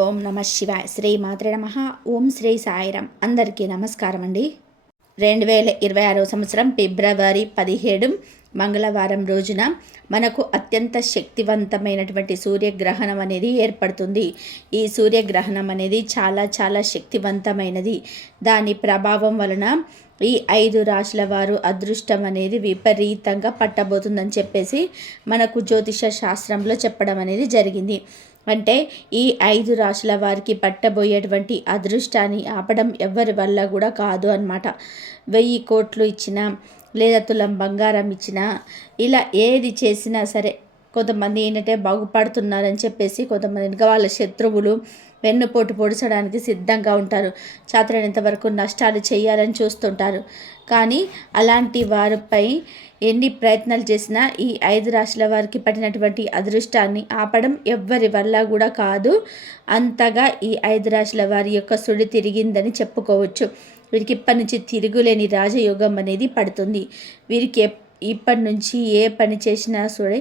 ఓం నమ శివాయ. శ్రీ మాత్రే నమ. ఓం శ్రీ సాయిరాం. అందరికీ నమస్కారం అండి. 2026 సంవత్సరం ఫిబ్రవరి 17 మంగళవారం రోజున మనకు అత్యంత శక్తివంతమైనటువంటి సూర్యగ్రహణం అనేది ఏర్పడుతుంది. ఈ సూర్యగ్రహణం అనేది చాలా చాలా శక్తివంతమైనది. దాని ప్రభావం వలన ఈ 5 రాశుల వారు అదృష్టం అనేది విపరీతంగా పట్టబోతుందని చెప్పేసి మనకు జ్యోతిష శాస్త్రంలో చెప్పడం అనేది జరిగింది. అంటే ఈ 5 రాశుల వారికి పట్టబోయేటువంటి అదృష్టాన్ని ఆపడం ఎవరి వల్ల కూడా కాదు అన్నమాట. 1000 కోట్లు ఇచ్చినా లేదా తులం బంగారం ఇచ్చినా ఇలా ఏది చేసినా సరే కొంతమంది ఏంటంటే బాగుపడుతున్నారని చెప్పేసి కొంతమంది ఇంకా వాళ్ళ శత్రువులు వెన్నుపోటు పొడిచడానికి సిద్ధంగా ఉంటారు. చాతరైనంత వరకు నష్టాలు చేయాలని చూస్తుంటారు. కానీ అలాంటి వారిపై ఎన్ని ప్రయత్నాలు చేసినా ఈ 5 రాశుల వారికి పట్టినటువంటి అదృష్టాన్ని ఆపడం ఎవ్వరి వల్ల కూడా కాదు. అంతగా ఈ 5 రాశుల వారి యొక్క సుడి తిరిగిందని చెప్పుకోవచ్చు. వీరికి ఇప్పటి నుంచి తిరుగులేని రాజయోగం అనేది పడుతుంది. వీరికి ఇప్పటి నుంచి ఏ పని చేసినా సరే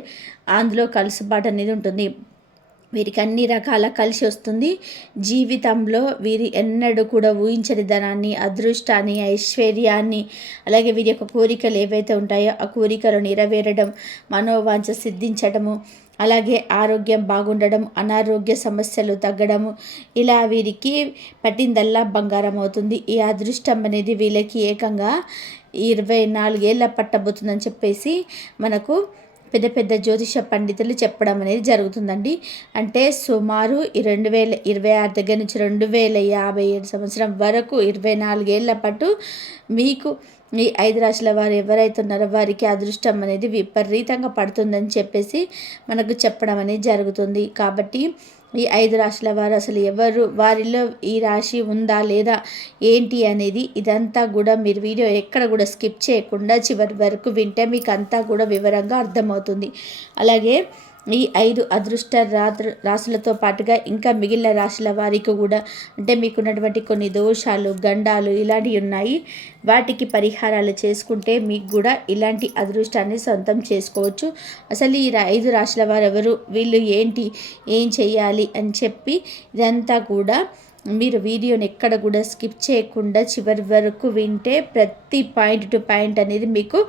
అందులో కలుసుబాటు అనేది ఉంటుంది. వీరికి అన్ని రకాల కలిసి వస్తుంది. జీవితంలో వీరి ఎన్నడూ కూడా ఊహించని ధనాన్ని, అదృష్టాన్ని, ఐశ్వర్యాన్ని, అలాగే వీరి యొక్క కోరికలు ఏవైతే ఉంటాయో ఆ కోరికలు నెరవేరడం, మనోవాంఛ సిద్ధించడము, అలాగే ఆరోగ్యం బాగుండడం, అనారోగ్య సమస్యలు తగ్గడము, ఇలా వీరికి పట్టిందల్లా బంగారం అవుతుంది. ఈ అదృష్టం అనేది వీళ్ళకి ఏకంగా 24 ఏళ్ళ పట్టబోతుందని చెప్పేసి మనకు పెద్ద పెద్ద జ్యోతిష పండితులు చెప్పడం అనేది జరుగుతుందండి. అంటే సుమారు 2026 దగ్గర నుంచి 2057 సంవత్సరం వరకు 24 ఏళ్ల పాటు మీకు ఈ 5 రాశుల వారు ఎవరైతే ఉన్నారో వారికి అదృష్టం అనేది విపరీతంగా పడుతుందని చెప్పేసి మనకు చెప్పడం అనేది జరుగుతుంది. కాబట్టి ఈ 5 రాశుల వారు అసలు ఎవరు, వారిలో ఈ రాశి ఉందా లేదా ఏంటి అనేది ఇదంతా కూడా మీరు వీడియో ఎక్కడ కూడా స్కిప్ చేయకుండా చివరి వరకు వింటే మీకు అంతా కూడా వివరంగా అర్థమవుతుంది. అలాగే ఈ 5 అదృష్ట రాశులతో పాటుగా ఇంకా మిగిలిన రాశుల వారికి కూడా అంటే మీకున్నటువంటి కొన్ని దోషాలు, గండాలు ఇలాంటివి ఉన్నాయి. వాటికి పరిహారాలు చేసుకుంటే మీకు కూడా ఇలాంటి అదృష్టాన్ని సొంతం చేసుకోవచ్చు. అసలు ఈ 5 రాశుల వారు ఎవరు, వీళ్ళు ఏంటి, ఏం చేయాలి అని చెప్పి ఇదంతా కూడా మీరు వీడియోని ఎక్కడ కూడా స్కిప్ చేయకుండా చివరి వరకు వింటే ప్రతి పాయింట్ టు పాయింట్ అనేది మీకు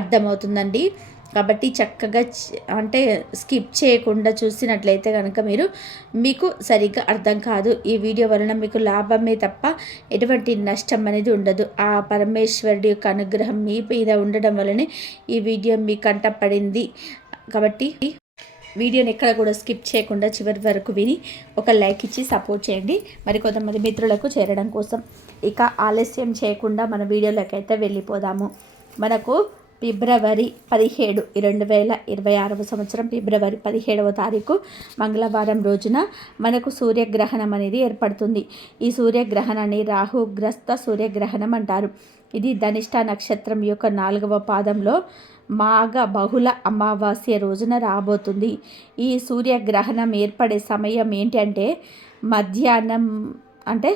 అర్థమవుతుందండి. కాబట్టి చక్కగా అంటే స్కిప్ చేయకుండా చూసినట్లయితే కనుక మీకు సరిగ్గా అర్థం కాదు. ఈ వీడియో వలన మీకు లాభమే తప్ప ఎటువంటి నష్టం అనేది ఉండదు. ఆ పరమేశ్వరుడి యొక్క అనుగ్రహం మీ మీద ఉండడం వలనే ఈ వీడియో మీ కంట పడింది. కాబట్టి వీడియోని ఎక్కడ కూడా స్కిప్ చేయకుండా చివరి వరకు విని ఒక లైక్ ఇచ్చి సపోర్ట్ చేయండి. మరి కొంతమంది మిత్రులకు చేరడం కోసం ఇక ఆలస్యం చేయకుండా మన వీడియోలోకి అయితే వెళ్ళిపోదాము. మనకు ఫిబ్రవరి 17 2026 సంవత్సరం ఫిబ్రవరి 17వ తారీఖు మంగళవారం రోజున మనకు సూర్యగ్రహణం అనేది ఏర్పడుతుంది. ఈ సూర్యగ్రహణాన్ని రాహుగ్రస్త సూర్యగ్రహణం అంటారు. ఇది ధనిష్ట నక్షత్రం యొక్క 4వ పాదంలో మాఘ బహుళ అమావాస్య రోజున రాబోతుంది. ఈ సూర్యగ్రహణం ఏర్పడే సమయం ఏంటంటే మధ్యాహ్నం, అంటే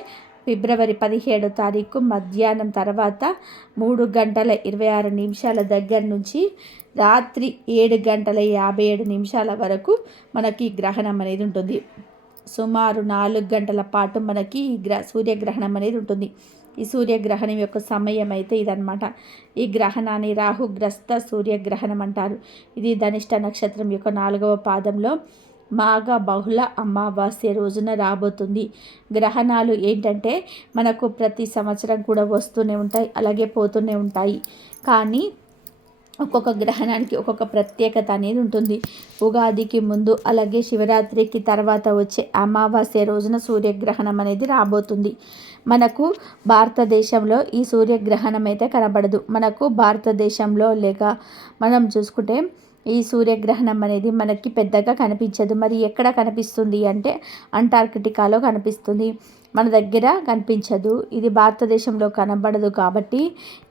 ఫిబ్రవరి 17వ తారీఖు మధ్యాహ్నం తర్వాత 3:26 దగ్గర నుంచి రాత్రి 7:57 వరకు మనకి గ్రహణం అనేది ఉంటుంది. సుమారు 4 గంటల పాటు మనకి సూర్యగ్రహణం అనేది ఉంటుంది. ఈ సూర్యగ్రహణం యొక్క సమయం అయితే ఇదన్నమాట. ఈ గ్రహణాన్ని రాహుగ్రస్త సూర్యగ్రహణం అంటారు. ఇది ధనిష్ట నక్షత్రం యొక్క 4వ పాదంలో మాఘ బహుళ అమావాస్య రోజున రాబోతుంది. గ్రహణాలు ఏంటంటే మనకు ప్రతి సంవత్సరం కూడా వస్తూనే ఉంటాయి, అలాగే పోతూనే ఉంటాయి. కానీ ఒక్కొక్క గ్రహణానికి ఒక్కొక్క ప్రత్యేకత అనేది ఉంటుంది. ఉగాదికి ముందు అలాగే శివరాత్రికి తర్వాత వచ్చే అమావాస్య రోజున సూర్యగ్రహణం అనేది రాబోతుంది. మనకు భారతదేశంలో ఈ సూర్యగ్రహణం అయితే కనబడదు. మనకు భారతదేశంలో లేక మనం చూసుకుంటే ఈ సూర్యగ్రహణం అనేది మనకి పెద్దగా కనిపించదు. మరి ఎక్కడ కనిపిస్తుంది అంటే అంటార్కిటికాలో కనిపిస్తుంది, మన దగ్గర కనిపించదు. ఇది భారతదేశంలో కనబడదు. కాబట్టి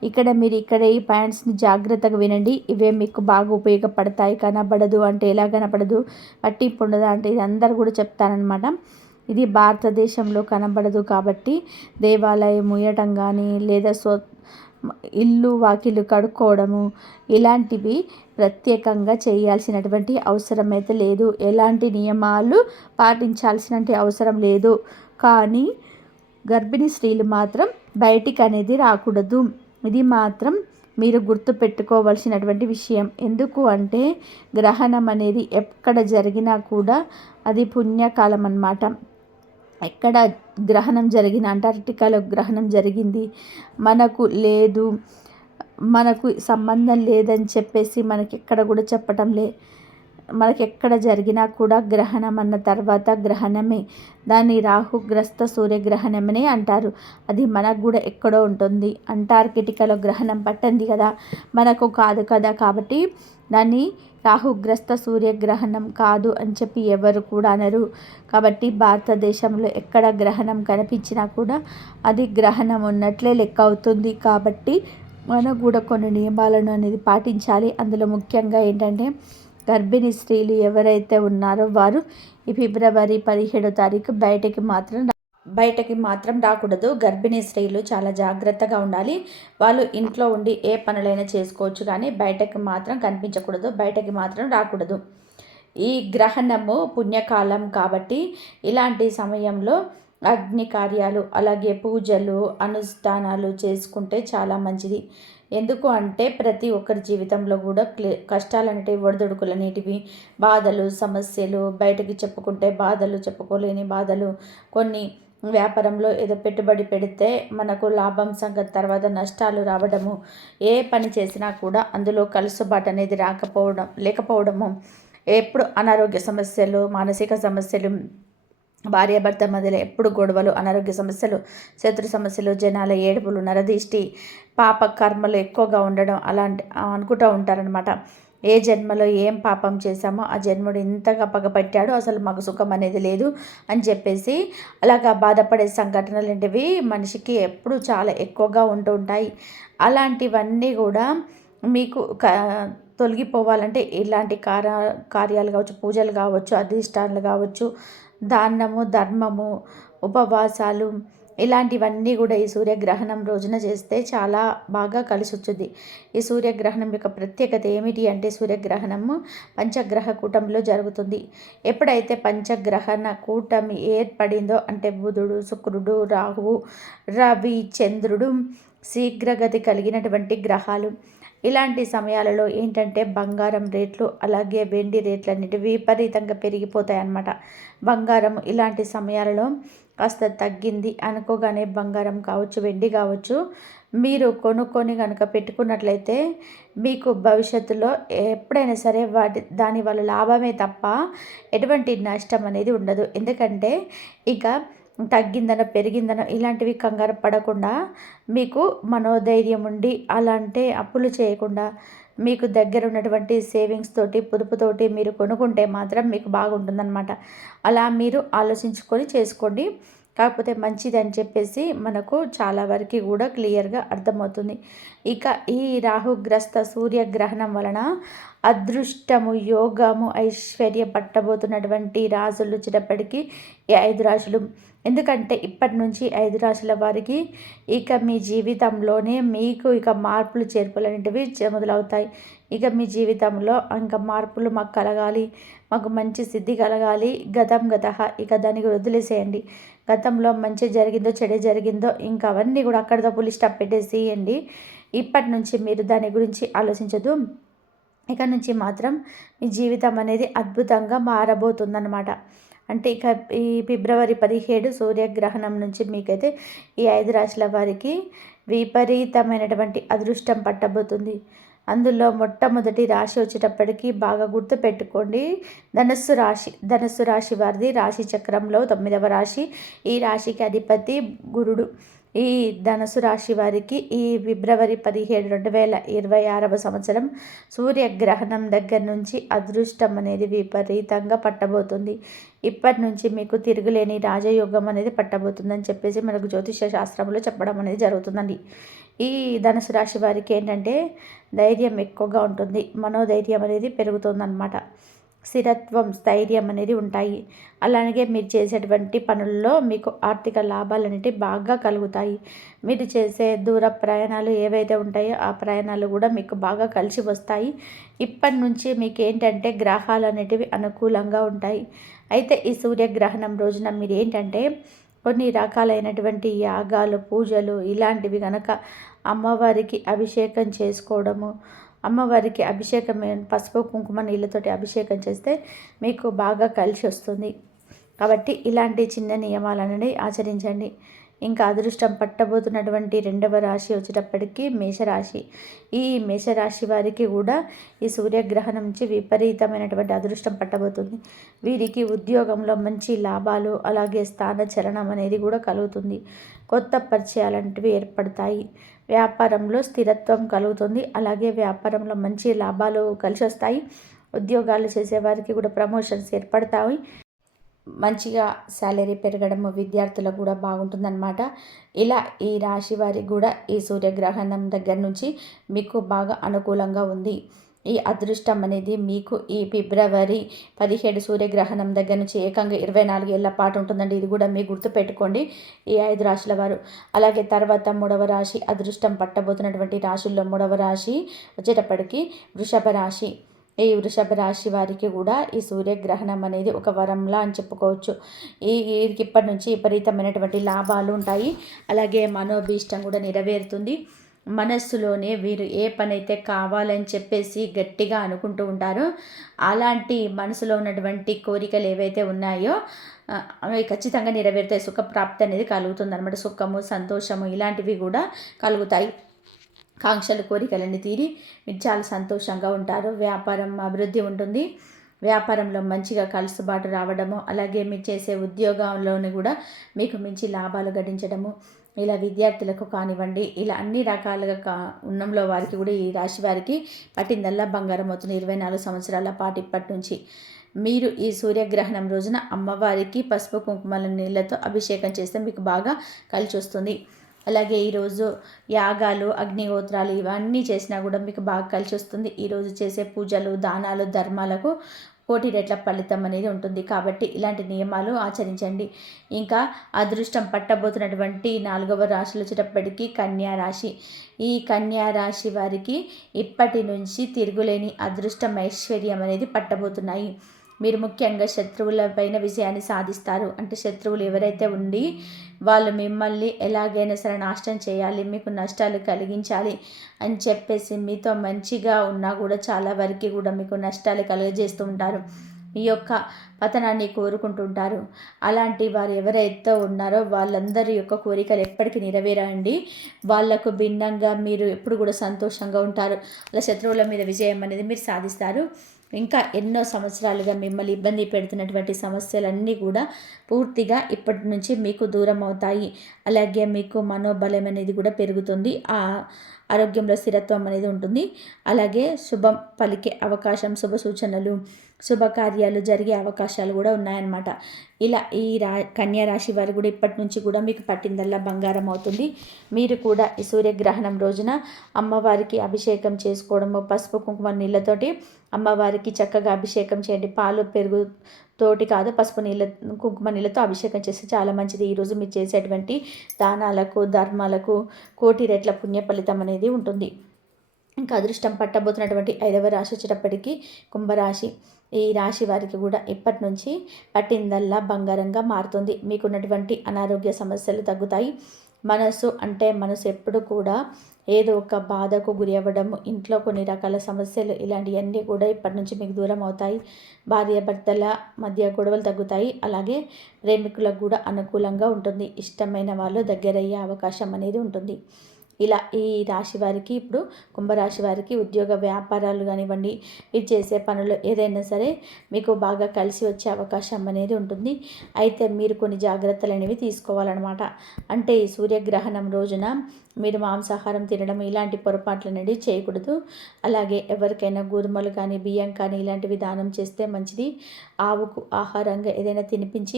ఇక్కడ ఈ పాయింట్స్ని జాగ్రత్తగా వినండి. ఇవే మీకు బాగా ఉపయోగపడతాయి. కనబడదు అంటే ఎలా కనబడదు, పట్టింపు ఉండదా అంటే ఇది అందరు కూడా చెప్తారనమాట. ఇది భారతదేశంలో కనబడదు కాబట్టి దేవాలయం ముయ్యటం కానీ లేదా ఇల్లు వాకిలు కడుక్కోవడము ఇలాంటివి ప్రత్యేకంగా చేయాల్సినటువంటి అవసరం అయితే లేదు. ఎలాంటి నియమాలు పాటించాల్సిన అవసరం లేదు. కానీ గర్భిణీ స్త్రీలు మాత్రం బయటికి అనేది రాకూడదు. ఇది మాత్రం మీరు గుర్తు పెట్టుకోవాల్సినటువంటి విషయం. ఎందుకు అంటే గ్రహణం అనేది ఎక్కడ జరిగినా కూడా అది పుణ్యకాలం అన్నమాట. ఎక్కడ గ్రహణం జరిగిన అంటార్క్టికాలో గ్రహణం జరిగింది, మనకు లేదు, మనకు సంబంధం లేదని చెప్పేసి మనకెక్కడ కూడా చెప్పటం మనకెక్కడ జరిగినా కూడా గ్రహణం అన్న తర్వాత గ్రహణమే. దాన్ని రాహుగ్రస్త సూర్యగ్రహణమనే అంటారు. అది మనకు కూడా ఎక్కడో ఉంటుంది. అంటార్కిటికాలో గ్రహణం పట్టింది కదా, మనకు కాదు కదా. కాబట్టి దాన్ని రాహుగ్రస్త సూర్యగ్రహణం కాదు అని చెప్పి ఎవరు కూడా అనరు. కాబట్టి భారతదేశంలో ఎక్కడ గ్రహణం కనిపించినా కూడా అది గ్రహణం ఉన్నట్లే లెక్క అవుతుంది. కాబట్టి మనం కూడా కొన్ని నియమాలను అనేది పాటించాలి. అందులో ముఖ్యంగా ఏంటంటే గర్భిణీ స్త్రీలు ఎవరైతే ఉన్నారో వారు ఈ ఫిబ్రవరి 17వ తారీఖు బయటకి మాత్రం రాకూడదు. గర్భిణీ స్త్రీలు చాలా జాగ్రత్తగా ఉండాలి. వాళ్ళు ఇంట్లో ఉండి ఏ పనులైనా చేసుకోవచ్చు, కానీ బయటకి మాత్రం కనిపించకూడదు, బయటకి మాత్రం రాకూడదు. ఈ గ్రహణము పుణ్యకాలం కాబట్టి ఇలాంటి సమయంలో అగ్ని కార్యాలు అలాగే పూజలు అనుష్ఠానాలు చేసుకుంటే చాలా మంచిది. ఎందుకు అంటే ప్రతి ఒక్కరి జీవితంలో కూడా కష్టాలు అనేటివి ఒడిదుడుకులు అనేటివి బాధలు సమస్యలు బయటకి చెప్పుకుంటే బాధలు చెప్పుకోలేని బాధలు కొన్ని వ్యాపారంలో ఏదో పెట్టుబడి పెడితే మనకు లాభం సంగతి తర్వాత నష్టాలు రావడము ఏ పని చేసినా కూడా అందులో కలుసుబాటు అనేది లేకపోవడము ఎప్పుడు అనారోగ్య సమస్యలు మానసిక సమస్యలు భార్యాభర్త మధ్యలో ఎప్పుడు గొడవలు అనారోగ్య సమస్యలు శత్రు సమస్యలు జనాల ఏడుపులు నరదిష్టి పాప కర్మలు ఎక్కువగా ఉండడం అలాంటి అనుకుంటూ ఉంటారనమాట. ఏ జన్మలో ఏం పాపం చేశామో ఆ జన్ముడు ఇంతగా పగపట్టాడు, అసలు మాకు సుఖం అనేది లేదు అని చెప్పేసి అలాగా బాధపడే సంఘటనలు ఏంటివి మనిషికి ఎప్పుడు చాలా ఎక్కువగా ఉంటూ ఉంటాయి. అలాంటివన్నీ కూడా మీకు తొలగిపోవాలంటే ఇలాంటి కార్యాలు కావచ్చు, పూజలు కావచ్చు, అధిష్టానాలు కావచ్చు, దానము ధర్మము ఉపవాసాలు ఇలాంటివన్నీ కూడా ఈ సూర్యగ్రహణం రోజున చేస్తే చాలా బాగా కలిసి వచ్చుద్ది. ఈ సూర్యగ్రహణం యొక్క ప్రత్యేకత ఏమిటి అంటే సూర్యగ్రహణము పంచగ్రహ కూటమిలో జరుగుతుంది. ఎప్పుడైతే పంచగ్రహణ కూటమి ఏర్పడిందో అంటే బుధుడు శుక్రుడు రాహువు రవి చంద్రుడు శీఘ్రగతి కలిగినటువంటి గ్రహాలు. ఇలాంటి సమయాలలో ఏంటంటే బంగారం రేట్లు అలాగే వెండి రేట్లు అన్నిటి విపరీతంగా పెరిగిపోతాయి అన్నమాట. బంగారం ఇలాంటి సమయాలలో కాస్త తగ్గింది అనుకోగానే బంగారం కావచ్చు వెండి కావచ్చు మీరు కొనుక్కొని కనుక పెట్టుకున్నట్లయితే మీకు భవిష్యత్తులో ఎప్పుడైనా సరే దానివల్ల లాభమే తప్ప ఎటువంటి నష్టం అనేది ఉండదు. ఎందుకంటే ఇక తగ్గిందనో పెరిగిందనో ఇలాంటివి కంగారు పడకుండా మీకు మనోధైర్యం ఉండి అలాంటి అప్పులు చేయకుండా మీకు దగ్గర ఉన్నటువంటి సేవింగ్స్ తోటి పొదుపుతోటి మీరు కొనుక్కుంటే మాత్రం మీకు బాగుంటుందన్నమాట. అలా మీరు ఆలోచించుకొని చేసుకోండి. కాకపోతే మంచిది అని చెప్పేసి మనకు చాలా వరకు కూడా క్లియర్గా అర్థమవుతుంది. ఇక ఈ రాహుగ్రస్త సూర్యగ్రహణం వలన అదృష్టము యోగము ఐశ్వర్య పట్టబోతున్నటువంటి రాజులు వచ్చేటప్పటికీ ఈ 5 రాశులు. ఎందుకంటే ఇప్పటి నుంచి 5 రాశుల వారికి ఇక మీ జీవితంలోనే మీకు ఇక మార్పులు చేర్పులు అనేటివి మొదలవుతాయి. ఇక మీ జీవితంలో ఇంకా మార్పులు మాకు కలగాలి, మాకు మంచి సిద్ధి కలగాలి. గతం గతః ఇక దానికి వదిలేసేయండి. గతంలో మంచి జరిగిందో చెడు జరిగిందో ఇంకా అవన్నీ కూడా అక్కడితో పులి స్టాప్ పెట్టేసేయండి. ఇప్పటి నుంచి మీరు దాని గురించి ఆలోచించదు. ఇక నుంచి మాత్రం మీ జీవితం అనేది అద్భుతంగా మారబోతుందన్నమాట. అంటే ఇక ఈ ఫిబ్రవరి 17 సూర్యగ్రహణం నుంచి మీకైతే ఈ 5 రాశుల వారికి విపరీతమైనటువంటి అదృష్టం పట్టబోతుంది. అందులో మొట్టమొదటి రాశి వచ్చేటప్పటికి బాగా గుర్తుపెట్టుకోండి, ధనస్సు రాశి. ధనస్సు రాశి వారిది రాశి చక్రంలో 9వ రాశి. ఈ రాశికి అధిపతి గురుడు. ఈ ధనుసు రాశి వారికి ఈ ఫిబ్రవరి 17, 2026వ సంవత్సరం సూర్యగ్రహణం దగ్గర నుంచి అదృష్టం అనేది విపరీతంగా పట్టబోతుంది. ఇప్పటి నుంచి మీకు తిరుగులేని రాజయోగం అనేది పట్టబోతుందని చెప్పేసి మనకు జ్యోతిష శాస్త్రంలో చెప్పడం అనేది జరుగుతుందండి. ఈ ధనుసు రాశి వారికి ఏంటంటే ధైర్యం ఎక్కువగా ఉంటుంది, మనోధైర్యం అనేది పెరుగుతుందన్నమాట. స్థిరత్వం, స్థైర్యం అనేది ఉంటాయి. అలాగే మీరు చేసేటువంటి పనుల్లో మీకు ఆర్థిక లాభాలు అనేవి బాగా కలుగుతాయి. మీరు చేసే దూర ప్రయాణాలు ఏవైతే ఉంటాయో ఆ ప్రయాణాలు కూడా మీకు బాగా కలిసి వస్తాయి. ఇప్పటి నుంచి మీకు ఏంటంటే గ్రహాలు అనేటివి అనుకూలంగా ఉంటాయి. అయితే ఈ సూర్యగ్రహణం రోజున మీరు ఏంటంటే కొన్ని రకాలైనటువంటి యాగాలు, పూజలు ఇలాంటివి కనుక అమ్మవారికి అభిషేకం చేసుకోవడము, అమ్మవారికి అభిషేకం పసుపు కుంకుమ నీళ్ళతోటి అభిషేకం చేస్తే మీకు బాగా కలిసి వస్తుంది. కాబట్టి ఇలాంటి చిన్న నియమాలనేవి ఆచరించండి. ఇంకా అదృష్టం పట్టబోతున్నటువంటి 2వ రాశి వచ్చేటప్పటికి మేషరాశి. ఈ మేషరాశి వారికి కూడా ఈ సూర్యగ్రహణం నుంచి విపరీతమైనటువంటి అదృష్టం పట్టబోతుంది. వీరికి ఉద్యోగంలో మంచి లాభాలు, అలాగే స్థాన చలనం అనేది కూడా కలుగుతుంది. కొత్త పరిచయాలంటివి ఏర్పడతాయి. వ్యాపారంలో స్థిరత్వం కలుగుతుంది. అలాగే వ్యాపారంలో మంచి లాభాలు కలిసి వస్తాయి. ఉద్యోగాలు చేసేవారికి కూడా ప్రమోషన్స్ ఏర్పడతాయి. మంచిగా శాలరీ పెరగడము విద్యార్థులకు కూడా బాగుంటుందన్నమాట. ఇలా ఈ రాశి వారికి కూడా ఈ సూర్యగ్రహణం దగ్గర నుంచి మీకు బాగా అనుకూలంగా ఉంది. ఈ అదృష్టం అనేది మీకు ఈ ఫిబ్రవరి 17 సూర్యగ్రహణం దగ్గర నుంచి ఏకంగా 24 ఏళ్ల పాటు ఉంటుందండి. ఇది కూడా మీరు గుర్తుపెట్టుకోండి ఈ 5 రాశుల వారు. అలాగే తర్వాత 3వ రాశి, అదృష్టం పట్టబోతున్నటువంటి రాశుల్లో 3వ రాశి వచ్చేటప్పటికి వృషభ రాశి. ఈ వృషభ రాశి వారికి కూడా ఈ సూర్యగ్రహణం అనేది ఒక వరంలా అని చెప్పుకోవచ్చు. వీరికి ఇప్పటి నుంచి విపరీతమైనటువంటి లాభాలు ఉంటాయి. అలాగే మనోభీష్టం కూడా నెరవేరుతుంది. మనస్సులోనే వీరు ఏ పని అయితే కావాలని చెప్పేసి గట్టిగా అనుకుంటూ ఉంటారో అలాంటి మనసులో ఉన్నటువంటి కోరికలు ఏవైతే ఉన్నాయో అవి ఖచ్చితంగా నెరవేరుతాయి. సుఖప్రాప్తి అనేది కలుగుతుంది అనమాట. సుఖము, సంతోషము ఇలాంటివి కూడా కలుగుతాయి. కాంక్షలు, కోరికలన్నీ తీరి మీరు చాలా సంతోషంగా ఉంటారు. వ్యాపారం అభివృద్ధి ఉంటుంది. వ్యాపారంలో మంచిగా కలుసుబాటు రావడము, అలాగే మీరు చేసే ఉద్యోగంలోని కూడా మీకు మంచి లాభాలు గడించడము, ఇలా విద్యార్థులకు కానివ్వండి, ఇలా అన్ని రకాలుగా ఉన్నంలో వారికి కూడా ఈ రాశి వారికి పట్టిందల్లా బంగారం అవుతుంది. 24 సంవత్సరాల పాటు ఇప్పటి నుంచి మీరు ఈ సూర్యగ్రహణం రోజున అమ్మవారికి పసుపు కుంకుమల నీళ్ళతో అభిషేకం చేస్తే మీకు బాగా కలిసి వస్తుంది. అలాగే ఈరోజు యాగాలు, అగ్నిహోత్రాలు ఇవన్నీ చేసినా కూడా మీకు బాగా కలిసి వస్తుంది. ఈరోజు చేసే పూజలు, దానాలు, ధర్మాలకు కోటి రెట్ల ఫలితం అనేది ఉంటుంది. కాబట్టి ఇలాంటి నియమాలు ఆచరించండి. ఇంకా అదృష్టం పట్టబోతున్నటువంటి 4వ రాశులు వచ్చేటప్పటికీ కన్యా రాశి. ఈ కన్యా రాశి వారికి ఇప్పటి నుంచి తిరుగులేని అదృష్టం, ఐశ్వర్యం అనేది పట్టబోతున్నాయి. మీరు ముఖ్యంగా శత్రువులపైన విజయాన్ని సాధిస్తారు. అంటే శత్రువులు ఎవరైతే ఉండి వాళ్ళు మిమ్మల్ని ఎలాగైనా సరే నాశనం చేయాలి, మీకు నష్టాలు కలిగించాలి అని చెప్పేసి మీతో మంచిగా ఉన్నా కూడా చాలా వరకు కూడా మీకు నష్టాలు కలుగజేస్తూ ఉంటారు. మీ యొక్క పతనాన్ని కోరుకుంటుంటారు. అలాంటి వారు ఎవరైతే ఉన్నారో వాళ్ళందరి యొక్క కోరికలు ఎప్పటికీ నెరవేరండి. వాళ్లకు భిన్నంగా మీరు ఎప్పుడు కూడా సంతోషంగా ఉంటారు. అలా శత్రువుల మీద విజయం అనేది మీరు సాధిస్తారు. ఇంకా ఎన్నో సంవత్సరాలుగా మిమ్మల్ని ఇబ్బంది పెడుతున్నటువంటి సమస్యలన్నీ కూడా పూర్తిగా ఇప్పటి నుంచి మీకు దూరం అవుతాయి. అలాగే మీకు మనోబలం అనేది కూడా పెరుగుతుంది. ఆరోగ్యంలో స్థిరత్వం అనేది ఉంటుంది. అలాగే శుభం పలికే అవకాశం, శుభ సూచనలు, శుభకార్యాలు జరిగే అవకాశాలు కూడా ఉన్నాయన్నమాట. ఇలా ఈ కన్యా రాశి వారు కూడా ఇప్పటి నుంచి కూడా మీకు పట్టిందల్లా బంగారం అవుతుంది. మీరు కూడా ఈ సూర్యగ్రహణం రోజున అమ్మవారికి అభిషేకం చేసుకోవడము, పసుపు కుంకుమ నీళ్ళతోటి అమ్మవారికి చక్కగా అభిషేకం చేయండి. పాలు, పెరుగు తోటి కాదు, పసుపు నీళ్ళ, కుంకుమ నీళ్ళతో అభిషేకం చేస్తే చాలా మంచిది. ఈరోజు మీరు చేసేటువంటి దానాలకు, ధర్మాలకు కోటి రెట్ల పుణ్య ఫలితం అనేది ఉంటుంది. ఇంకా అదృష్టం పట్టబోతున్నటువంటి 5వ రాశి వచ్చేటప్పటికి కుంభరాశి. ఈ రాశి వారికి కూడా ఇప్పటి నుంచి పట్టిందల్లా బంగారంగా మారుతుంది. మీకున్నటువంటి అనారోగ్య సమస్యలు తగ్గుతాయి. మనసు ఎప్పుడు కూడా ఏదో ఒక బాధకు గురి అవ్వడము, ఇంట్లో కొన్ని రకాల సమస్యలు ఇలాంటివన్నీ కూడా ఇప్పటి నుంచి మీకు దూరం అవుతాయి. భార్యాభర్తల మధ్య గొడవలు తగ్గుతాయి. అలాగే ప్రేమికులకు కూడా అనుకూలంగా ఉంటుంది. ఇష్టమైన వాళ్ళు దగ్గరయ్యే అవకాశం అనేది ఉంటుంది. ఇలా ఈ రాశి వారికి ఇప్పుడు కుంభరాశి వారికి ఉద్యోగ వ్యాపారాలు కానివ్వండి, మీరు చేసే పనులు ఏదైనా సరే మీకు బాగా కలిసి వచ్చే అవకాశం అనేది ఉంటుంది. అయితే మీరు కొన్ని జాగ్రత్తలు అనేవి తీసుకోవాలన్నమాట. అంటే ఈ సూర్యగ్రహణం రోజున మీరు మాంసాహారం తినడం ఇలాంటి పొరపాట్లు అనేవి చేయకూడదు. అలాగే ఎవరికైనా గోధుమలు కానీ, బియ్యం కానీ ఇలాంటివి దానం చేస్తే మంచిది. ఆవుకు ఆహారంగా ఏదైనా తినిపించి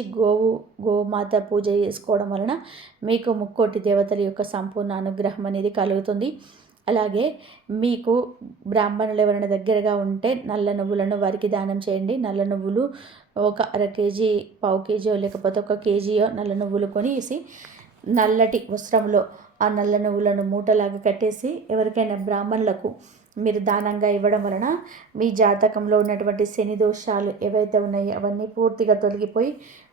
గోమాత పూజ చేసుకోవడం వలన మీకు ముక్కోటి దేవతల యొక్క సంపూర్ణ అనుగ్రహం అనేది కలుగుతుంది. అలాగే మీకు బ్రాహ్మణులు ఎవరైనా దగ్గరగా ఉంటే నల్ల నువ్వులను వారికి దానం చేయండి. నల్ల నువ్వులు ఒక అర కేజీ, పావు కేజీయో లేకపోతే 1 కేజీయో నల్ల నువ్వులు కొనేసి నల్లటి వస్త్రంలో ఆ నల్ల నువ్వులను మూటలాగా కట్టేసి ఎవరికైనా బ్రాహ్మణులకు మీరు దానంగా ఇవ్వడం వలన మీ జాతకంలో ఉన్నటువంటి శని దోషాలు ఏవైతే ఉన్నాయో అవన్నీ పూర్తిగా తొలగిపోయి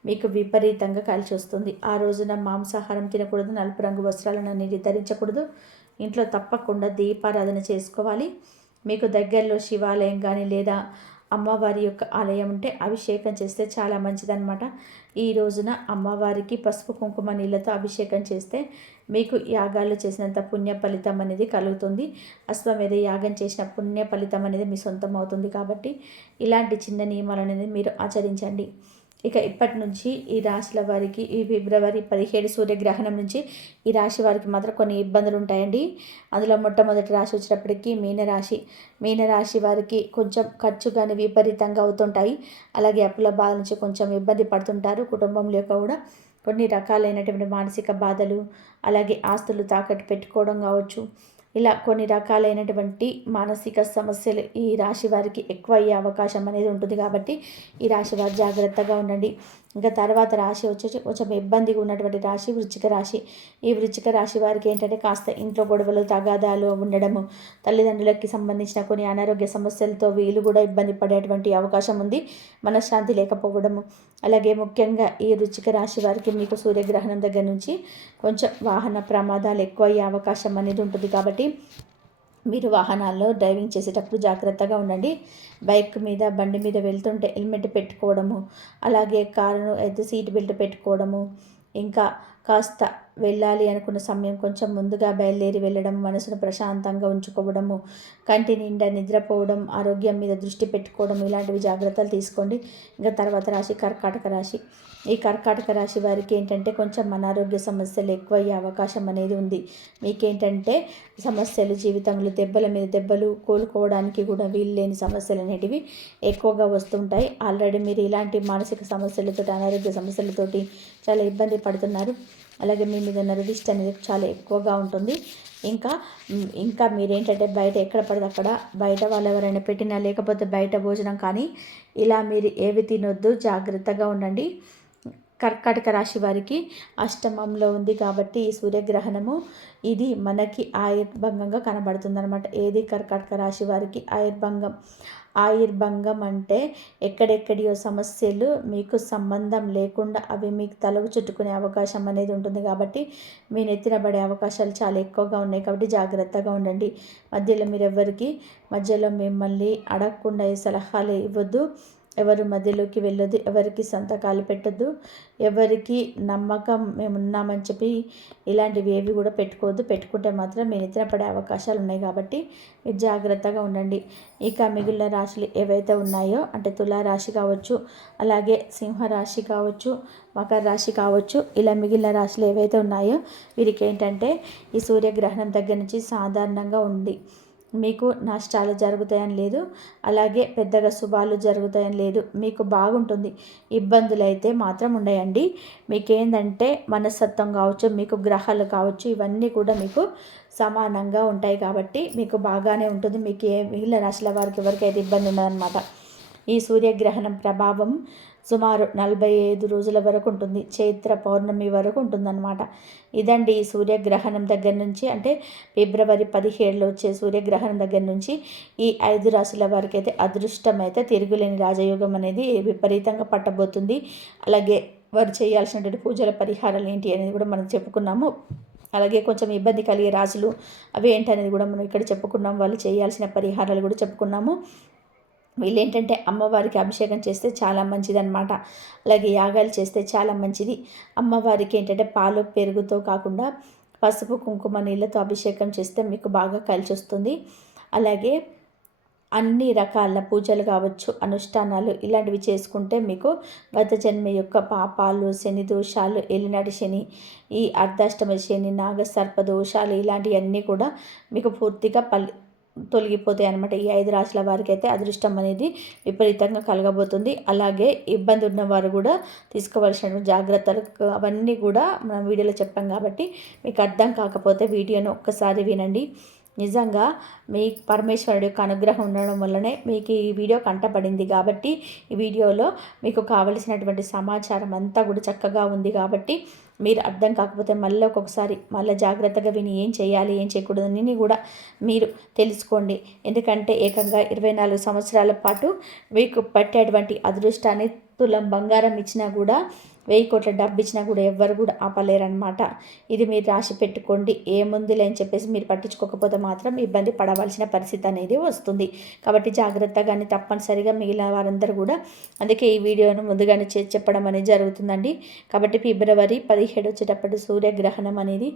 మీకు విపరీతంగా కలిసి వస్తుంది. ఆ రోజున మాంసాహారం తినకూడదు, నలుపు రంగు వస్త్రాలను అనేది ధరించకూడదు. ఇంట్లో తప్పకుండా దీపారాధన చేసుకోవాలి. మీకు దగ్గరలో శివాలయం కానీ లేదా అమ్మవారి యొక్క ఆలయం ఉంటే అభిషేకం చేస్తే చాలా మంచిదన్నమాట. ఈ రోజున అమ్మవారికి పసుపు కుంకుమ నీళ్ళతో అభిషేకం చేస్తే మీకు యాగాలు చేసినంత పుణ్య ఫలితం అనేది కలుగుతుంది. అశ్వమేధ యాగం చేసిన పుణ్య ఫలితం అనేది మీ సొంతం అవుతుంది. కాబట్టి ఇలాంటి చిన్న నియమాలు అనేది మీరు ఆచరించండి. ఇక ఇప్పటి నుంచి ఈ రాశుల వారికి ఈ ఫిబ్రవరి 17 సూర్యగ్రహణం నుంచి ఈ రాశి వారికి మాత్రం కొన్ని ఇబ్బందులు ఉంటాయండి. అందులో మొట్టమొదటి రాశి వచ్చేటప్పటికి మీనరాశి. మీనరాశి వారికి కొంచెం ఖర్చు కానీ విపరీతంగా అవుతుంటాయి. అలాగే అప్పుల బాధ నుంచి కొంచెం ఇబ్బంది పడుతుంటారు. కుటుంబంలో యొక్క కూడా కొన్ని రకాలైనటువంటి మానసిక బాధలు, అలాగే ఆస్తులు తాకట్టు పెట్టుకోవడం కావచ్చు, ఇలా కొన్ని రకాలైనటువంటి మానసిక సమస్యలు ఈ రాశి వారికి ఎక్కువ అయ్యే అవకాశం అనేది ఉంటుంది. కాబట్టి ఈ రాశి వారు జాగ్రత్తగా ఉండండి. ఇంకా తర్వాత రాశి వచ్చేసి కొంచెం ఇబ్బందిగా ఉన్నటువంటి రాశి వృశ్చిక రాశి. ఈ వృశ్చిక రాశి వారికి ఏంటంటే కాస్త ఇంట్లో గొడవలు, తగాదాలు ఉండడము, తల్లిదండ్రులకి సంబంధించిన కొన్ని అనారోగ్య సమస్యలతో వీళ్ళు కూడా ఇబ్బంది పడేటువంటి అవకాశం ఉంది. మనశ్శాంతి లేకపోవడము, అలాగే ముఖ్యంగా ఈ వృశ్చిక రాశి వారికి మీకు సూర్యగ్రహణం దగ్గర నుంచి కొంచెం వాహన ప్రమాదాలు ఎక్కువ అయ్యే అవకాశం అనేది ఉంటుంది. కాబట్టి మీరు వాహనాల్లో డ్రైవింగ్ చేసేటప్పుడు జాగ్రత్తగా ఉండండి. బైక్ మీద, బండి మీద వెళ్తుంటే హెల్మెట్ పెట్టుకోవడము, అలాగే కారును అయితే సీట్ బెల్ట్ పెట్టుకోవడము, ఇంకా కాస్త వెళ్ళాలి అనుకున్న సమయం కొంచెం ముందుగా బయలుదేరి వెళ్ళడం, మనసును ప్రశాంతంగా ఉంచుకోవడము, కంటి నిండా నిద్రపోవడం, ఆరోగ్యం మీద దృష్టి పెట్టుకోవడం, ఇలాంటివి జాగ్రత్తలు తీసుకోండి. ఇంకా తర్వాత రాశి కర్కాటక రాశి. ఈ కర్కాటక రాశి వారికి ఏంటంటే కొంచెం అనారోగ్య సమస్యలు ఎక్కువ అయ్యే అవకాశం అనేది ఉంది. మీకేంటంటే సమస్యలు జీవితంలో దెబ్బల మీద దెబ్బలు, కోలుకోవడానికి కూడా వీలు లేని సమస్యలు అనేటివి ఎక్కువగా వస్తుంటాయి. ఆల్రెడీ మీరు ఇలాంటి మానసిక సమస్యలతో, అనారోగ్య సమస్యలతోటి చాలా ఇబ్బంది పడుతున్నారు. అలాగే మీ మీద ఉన్న రిజిస్ట్ అనేది చాలా ఎక్కువగా ఉంటుంది. ఇంకా మీరేంటంటే బయట ఎక్కడ పడితే అక్కడ బయట వాళ్ళు ఎవరైనా పెట్టినా, లేకపోతే బయట భోజనం కానీ ఇలా మీరు ఏవి తినొద్దు, జాగ్రత్తగా ఉండండి. కర్కాటక రాశి వారికి అష్టమంలో ఉంది కాబట్టి ఈ సూర్యగ్రహణము ఇది మనకి ఆయుర్భంగంగా కనబడుతుంది అనమాట. ఏది కర్కాటక రాశి వారికి ఆయుర్భంగం. ఆయుర్భంగం అంటే ఎక్కడెక్కడియో సమస్యలు మీకు సంబంధం లేకుండా అవి మీకు తలకు చుట్టుకునే అవకాశం అనేది ఉంటుంది. కాబట్టి మీ నెత్తిన పడే అవకాశాలు చాలా ఎక్కువగా ఉన్నాయి. కాబట్టి జాగ్రత్తగా ఉండండి. మధ్యలో మిమ్మల్ని అడగకుండా ఏ సలహాలు ఇవ్వద్దు. ఎవరు మధ్యలోకి వెళ్ళొద్దు. ఎవరికి సంతకాలు పెట్టద్దు. ఎవరికి నమ్మకం మేమున్నామని చెప్పి ఇలాంటివి ఏవి కూడా పెట్టుకోవద్దు. పెట్టుకుంటే మాత్రం మీ నెత్తిన పడే అవకాశాలు ఉన్నాయి. కాబట్టి మీరు జాగ్రత్తగా ఉండండి. ఇక మిగిలిన రాశులు ఏవైతే ఉన్నాయో అంటే తులారాశి కావచ్చు, అలాగే సింహరాశి కావచ్చు, మకర రాశి కావచ్చు, ఇలా మిగిలిన రాశులు ఏవైతే ఉన్నాయో వీరికి ఏంటంటే ఈ సూర్యగ్రహణం దగ్గర నుంచి సాధారణంగా ఉంది. మీకు నష్టాలు జరుగుతాయని లేదు, అలాగే పెద్దగా శుభాలు జరుగుతాయని లేదు. మీకు బాగుంటుంది. ఇబ్బందులు అయితే మాత్రం ఉన్నాయండి. మీకేందంటే మనస్తత్వం కావచ్చు, మీకు గ్రహాలు కావచ్చు, ఇవన్నీ కూడా మీకు సమానంగా ఉంటాయి. కాబట్టి మీకు బాగానే ఉంటుంది. మీకు మిగిలిన రాశుల వారికి ఎవరికైతే ఇబ్బంది ఉండదన్నమాట. ఈ సూర్యగ్రహణం ప్రభావం సుమారు 45 రోజుల వరకు ఉంటుంది. చైత్ర పౌర్ణమి వరకు ఉంటుందన్నమాట. ఇదండి ఈ సూర్యగ్రహణం దగ్గర నుంచి, అంటే ఫిబ్రవరి 17లో వచ్చే సూర్యగ్రహణం దగ్గర నుంచి ఈ 5 రాశుల వారికి అయితే అదృష్టం అయితే తిరుగులేని రాజయోగం అనేది విపరీతంగా పట్టబోతుంది. అలాగే వారు చేయాల్సినటువంటి పూజల పరిహారాలు ఏంటి అనేది కూడా మనం చెప్పుకున్నాము. అలాగే కొంచెం ఇబ్బంది కలిగే రాశులు అవి ఏంటనేది కూడా మనం ఇక్కడ చెప్పుకున్నాం. వాళ్ళు చేయాల్సిన పరిహారాలు కూడా చెప్పుకున్నాము. వీళ్ళేంటంటే అమ్మవారికి అభిషేకం చేస్తే చాలా మంచిదన్నమాట. అలాగే యాగాలు చేస్తే చాలా మంచిది. అమ్మవారికి ఏంటంటే పాలు పెరుగుతో కాకుండా పసుపు కుంకుమ నీళ్ళతో అభిషేకం చేస్తే మీకు బాగా కలిసి వస్తుంది. అలాగే అన్ని రకాల పూజలు కావచ్చు, అనుష్ఠానాలు ఇలాంటివి చేసుకుంటే మీకు గత జన్మ యొక్క పాపాలు, శని దోషాలు, ఏలినాటి శని, ఈ అర్ధాష్టమ శని, నాగసర్ప దోషాలు ఇలాంటివన్నీ కూడా మీకు పూర్తిగా తొలగిపోతాయి అన్నమాట. ఈ 5 రాశుల వారికి అయితే అదృష్టం అనేది విపరీతంగా కలగబోతుంది. అలాగే ఇబ్బంది ఉన్నవారు కూడా తీసుకోవాల్సిన జాగ్రత్తలు అవన్నీ కూడా మనం వీడియోలో చెప్పాం. కాబట్టి మీకు అర్థం కాకపోతే వీడియోను ఒక్కసారి వినండి. నిజంగా మీ పరమేశ్వరుడి యొక్క అనుగ్రహం ఉండడం వల్లనే మీకు ఈ వీడియో కంటపడింది కాబట్టి ఈ వీడియోలో మీకు కావలసినటువంటి సమాచారం అంతా కూడా చక్కగా ఉంది కాబట్టి మీరు అర్థం కాకపోతే మళ్ళీ ఒక్కొక్కసారి మళ్ళీ జాగ్రత్తగా విని ఏం చేయాలి ఏం చేయకూడదు అని కూడా మీరు తెలుసుకోండి. ఎందుకంటే ఏకంగా 24 సంవత్సరాల పాటు మీకు పట్టేటువంటి అదృష్టాన్ని తులం బంగారం ఇచ్చినా కూడా 1000 కోట్ల డబ్బు ఇచ్చినా కూడా ఎవ్వరు కూడా ఆపలేరనమాట. ఇది మీరు రాసి పెట్టుకోండి. ఏముందిలే అని చెప్పేసి మీరు పట్టించుకోకపోతే మాత్రం ఇబ్బంది పడవలసిన పరిస్థితి అనేది వస్తుంది. కాబట్టి జాగ్రత్తగానే తప్పనిసరిగా మిగిలిన వారందరూ కూడా అందుకే ఈ వీడియోను ముందుగానే చెప్పడం అనేది జరుగుతుందండి. కాబట్టి ఫిబ్రవరి 17 వచ్చేటప్పటి సూర్యగ్రహణం అనేది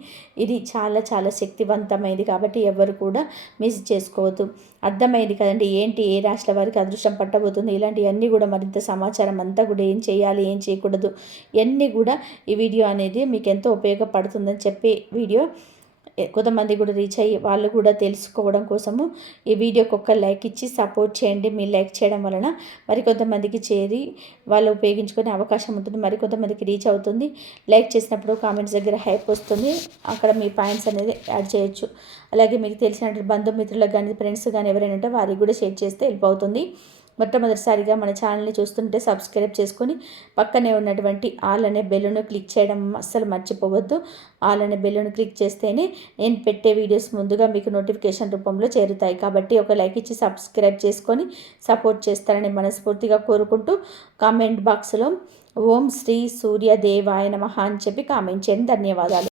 ఇది చాలా చాలా శక్తివంతమైనది కాబట్టి ఎవరు కూడా మిస్ చేసుకోవద్దు. అర్థమైంది కదండి ఏంటి ఏ రాశుల వారికి అదృష్టం పట్టబోతుంది ఇలాంటివన్నీ కూడా మరింత సమాచారం అంతా కూడా ఏం చేయాలి ఏం చేయకూడదు ఇవన్నీ కూడా ఈ వీడియో అనేది మీకు ఎంతో ఉపయోగపడుతుందని చెప్పి వీడియో కొంతమంది కూడా రీచ్ అయ్యి వాళ్ళు కూడా తెలుసుకోవడం కోసము ఈ వీడియోకి ఒక లైక్ ఇచ్చి సపోర్ట్ చేయండి. మీరు లైక్ చేయడం వలన మరికొంతమందికి చేరి వాళ్ళు ఉపయోగించుకునే అవకాశం ఉంటుంది, మరికొంతమందికి రీచ్ అవుతుంది. లైక్ చేసినప్పుడు కామెంట్స్ దగ్గర హైప్ వస్తుంది, అక్కడ మీ పాయింట్స్ అనేది యాడ్ చేయొచ్చు. అలాగే మీకు తెలిసినటువంటి బంధుమిత్రులకు కానీ ఫ్రెండ్స్ కానీ ఎవరైనా ఉంటే వారికి కూడా షేర్ చేస్తే హెల్ప్ అవుతుంది. మొట్టమొదటిసారిగా మన ఛానల్ని చూస్తుంటే సబ్స్క్రైబ్ చేసుకొని పక్కనే ఉన్నటువంటి ఆల్ అనే బెల్లును క్లిక్ చేయడం అస్సలు మర్చిపోవద్దు. ఆల్ అనే బెల్లును క్లిక్ చేస్తేనే నేను పెట్టే వీడియోస్ ముందుగా మీకు నోటిఫికేషన్ రూపంలో చేరుతాయి. కాబట్టి ఒక లైక్ ఇచ్చి సబ్స్క్రైబ్ చేసుకొని సపోర్ట్ చేస్తారని మనస్ఫూర్తిగా కోరుకుంటూ కామెంట్ బాక్స్లో ఓం శ్రీ సూర్యదేవాయ నమః అని చెప్పి కామెంట్ చేయండి. ధన్యవాదాలు.